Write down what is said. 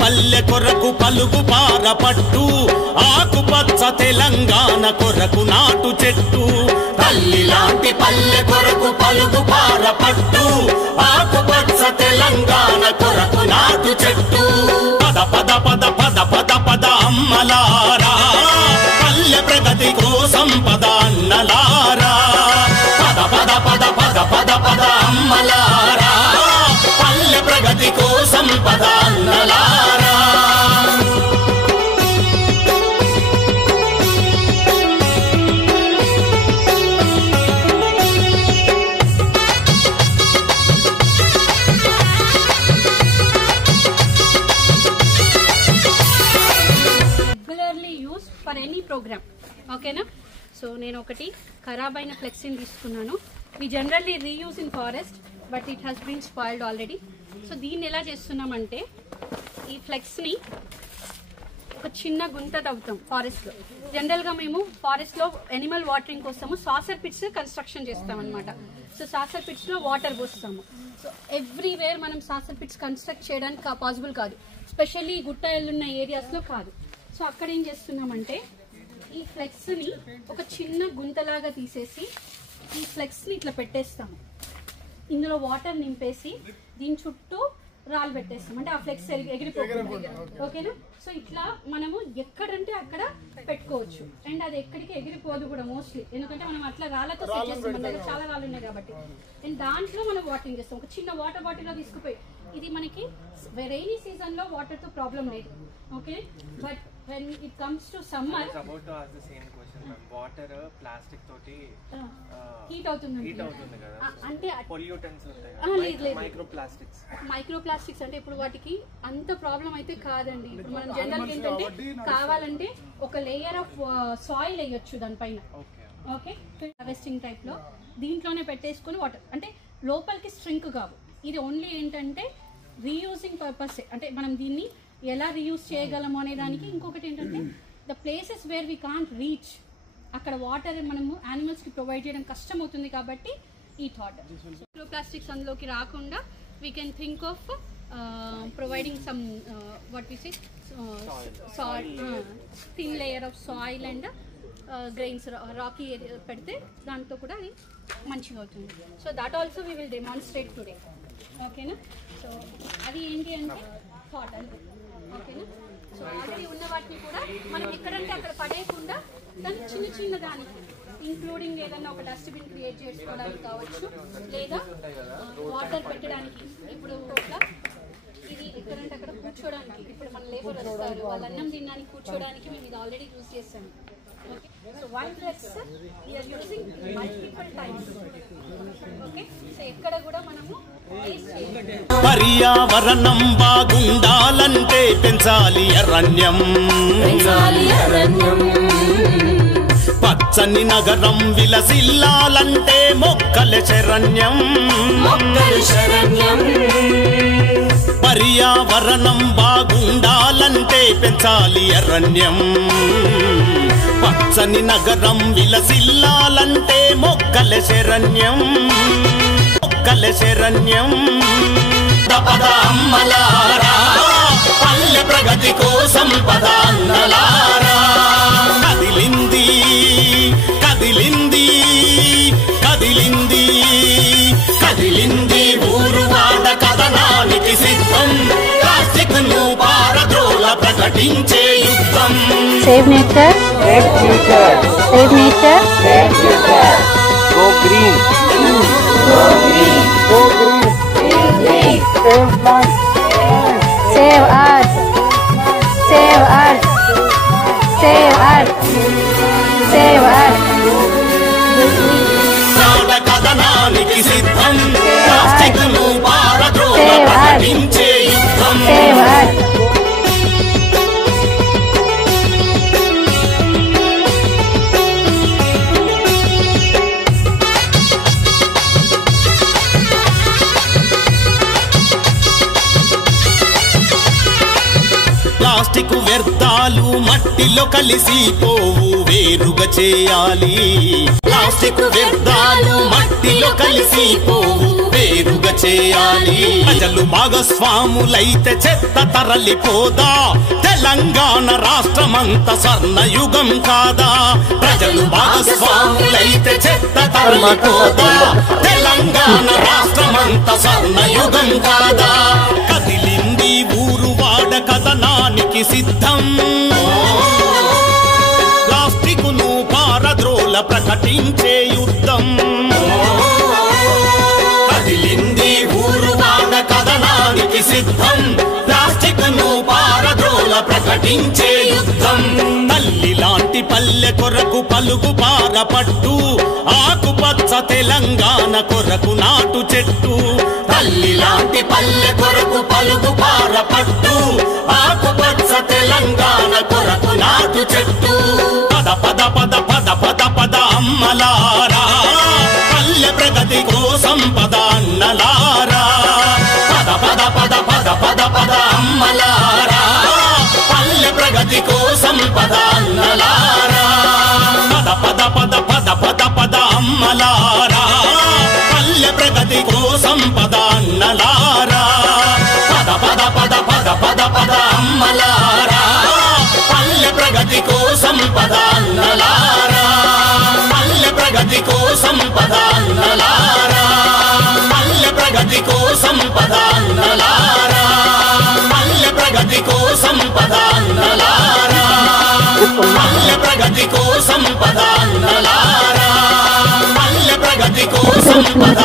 పల్లె కొరకు పలుగు పారపట్టు ఆకుపచ్చ తెలంగాణ కొరకు నాటు చెట్టు తల్లి లాంటి పల్లె కొరకు పలుగు పారపట్టు ఆకుపచ్చ తెలంగాణ కొరకు నాటు చెట్టు పద పద పద పద పద పద అమ్మలారా పల్లె ప్రగతి కోసం పద అన్నలారా పద పద పద పద పద పద అమ్మలారా పల్లె ప్రగతి కోసం పద అన్నలారా ఫర్ ఎనీ ప్రోగ్రామ్ ఓకేనా. సో నేను ఒకటి ఖరాబ్ అయిన ఫ్లెక్సీని తీసుకున్నాను. We generally reuse in forest but it has been spoiled already. So దీన్ని ఎలా చేస్తున్నామంటే ఈ ఫ్లెక్స్ని ఒక చిన్న గుంత తవ్వుతాం ఫారెస్ట్లో. జనరల్గా మేము ఫారెస్ట్లో ఎనిమల్ వాటరింగ్ కోసము సాసర్ పిట్స్ కన్స్ట్రక్షన్ చేస్తాం అనమాట. సో సాసర్ పిట్స్లో వాటర్ పోస్తాము. సో ఎవ్రీవేర్ మనం సాసర్ పిట్స్ కన్స్ట్రక్ట్ చేయడానికి పాసిబుల్ కాదు, స్పెషల్లీ గుట్టలున్న ఏరియాస్లో కాదు. సో అక్కడ ఏం చేస్తున్నామంటే ఈ ఫ్లెక్స్ని ఒక చిన్న గుంతలాగా తీసేసి ఈ ఫ్లెక్స్ని ఇట్లా పెట్టేస్తాము. ఇందులో వాటర్ నింపేసి దీని చుట్టూ రాళ్ళు పెట్టేస్తాం, అంటే ఆ ఫ్లెక్స్ ఎగిరిపోతుంది. ఓకేనా. సో ఇట్లా మనము ఎక్కడంటే అక్కడ పెట్టుకోవచ్చు. అండ్ అది ఎక్కడికి ఎగిరిపోదు కూడా మోస్ట్లీ, ఎందుకంటే మనం అట్లా రాళ్ళతో సెట్ చేస్తాం, మన దగ్గర చాలా రాళ్ళు ఉన్నాయి కాబట్టి. అండ్ దాంట్లో మనం వాటరింగ్ చేస్తాం. ఒక చిన్న వాటర్ బాటిల్లో తీసుకుపోయి ఇది మనకి రైనీ సీజన్ లో వాటర్ తో ప్రాబ్లం లేదు. Okay, but when it comes to summer water plastic తోటి హీట్ అవుతుంది కదా, అంటే పొల్యూటెంట్స్ మైక్రో ప్లాస్టిక్స్ అంటే ఇప్పుడు వాటికి అంత ప్రాబ్లం అయితే కాదండి. ఇప్పుడు మనం జనరల్ ఏంటంటే కావాలంటే ఒక లేయర్ ఆఫ్ సాయిల్ వేయొచ్చు దానిపైన. ఓకే, హార్వెస్టింగ్ టైప్ లో దీంట్లోనే పెట్టేసుకుని వాటర్, అంటే లోపలికి స్ట్రింక్ కావు. ఇది ఓన్లీ ఏంటంటే రీయూజింగ్ పర్పస్, అంటే మనం దీన్ని ఎలా రీయూజ్ చేయగలము అనే దానికి. ఇంకొకటి ఏంటంటే the places where we can't reach, అక్కడ వాటర్ మనము యానిమల్స్కి ప్రొవైడ్ చేయడం కష్టం అవుతుంది కాబట్టి ఈ థాట్. మైక్రో ప్లాస్టిక్స్ అందులోకి రాకుండా we can think of providing some what we say soil, thin layer of soil and grains rocky area పెడితే దాంతో కూడా అది మంచిగా అవుతుంది. So that also we will demonstrate today. ఓకేనా. సో అది ఏంటి అంటే థాట్ అంటే. ఓకేనా. సో ఆల్రెడీ ఉన్న వాటిని కూడా మనం ఎక్కడంటే అక్కడ పడేయకుండా దాన్ని చిన్న చిన్న దానికి ఇంక్లూడింగ్ ఏదన్నా ఒక డస్ట్బిన్ క్రియేట్ చేసుకోవడానికి కావచ్చు, లేదా వాటర్ పెట్టడానికి. ఇప్పుడు ఇట్లా ఇది ఎక్కడంటే అక్కడ కూర్చోడానికి, ఇప్పుడు మన లేబర్ వస్తారు వాళ్ళ అన్నం తినడానికి కూర్చోడానికి మేము ఇది ఆల్రెడీ యూజ్ చేస్తాము. Okay, so one flex we are using multiple times. Okay, so ekkada kuda manamu waste cheyali. పర్యావరణం బాగుండాలంటే పెంచాలి అరణ్యం, పచ్చని నగరం విలసిల్లాలంటే మొక్కల శరణ్యం. పర్యావరణం బాగుండాలంటే పెంచాలి అరణ్యం, పచ్చని నగరం విలసిల్లాలంటే మొక్కల శరణ్యం, మొక్కల శరణ్యం. పద అమ్మలారా పల్లె ప్రగతి కోసం పద అన్నలారా. కదిలింది కదిలింది కదిలింది కదిలింది ఊరువాడ కథనానికి సిద్ధం, ప్లాస్టిక్ ను పారద్రోల ప్రకటించే యుద్ధం. Save nature, save future. Save nature, save future. Go green. Go green. Go green. Save life. Save earth. Save earth. Save earth. Save earth. కథనానికి సిద్ధం, ప్లాస్టిక్ ను పారద్రోల ప్రకటించే యుద్ధం. Save earth. ప్లాస్టిక్ వ్యర్థాలు మట్టిలో కలిసిపోవు వేరుగా చేయాలి. ప్లాస్టిక్ వ్యర్థాలు మట్టిలో కలిసిపోవు వేరుగా చేయాలి. ప్రజలు భాగస్వాములైతే చెత్త తరలిపోదా, తెలంగాణ రాష్ట్రమంతా స్వర్ణయుగం కాదా. ప్రజలు భాగస్వాములైతే చెత్త తరలిపోదా, తెలంగాణ రాష్ట్రమంతా స్వర్ణయుగం కాదా. కదిలింది ఊరు వాడ కథనానికి సిద్ధం, ప్లాస్టికును పారద్రోల ప్రకటించే యుద్ధం. కదిలింది ఊరు వాడ కథనానికి సిద్ధం, ప్లాస్టికును పారద్రోల ప్రకటించే యుద్ధం. తల్లి లాంటి పల్లె కొరకు పలుగు పారపట్టు, ఆకుపచ్చ తెలంగాణ కొరకు నాటు చెట్టు. తల్లి లాంటి పల్లె కొరకు పలుగు పారపట్టు, ఆకుపచ్చ తెలంగాణ కొరకు నాటు చెట్టు. పద పద పద పద పద పద అమ్మలారా, పల్లె ప్రగతి కోసం పద అన్నలారా. పద పద పద పద పద పద అమ్మలారా, పల్లె ప్రగతి కోసం పద అన్నలారా. పద పద పద పద పద పద అమ్మలారా, పల్లె ప్రగతి కోసం పద అన్నలారా. పద పద పద పద పద పద అమ్మలారా, పల్లె ప్రగతి కోసం పద అన్నలారా. పల్లె ప్రగతి కోసం పద అన్నలారా, పల్లె ప్రగతి కోసం పద అన్నలారా. పల్లె ప్రగతి కోసం పద అన్నలారా, పల్లె ప్రగతి కోసం పద అన్నలారా. పల్లె ప్రగతి కోసం పద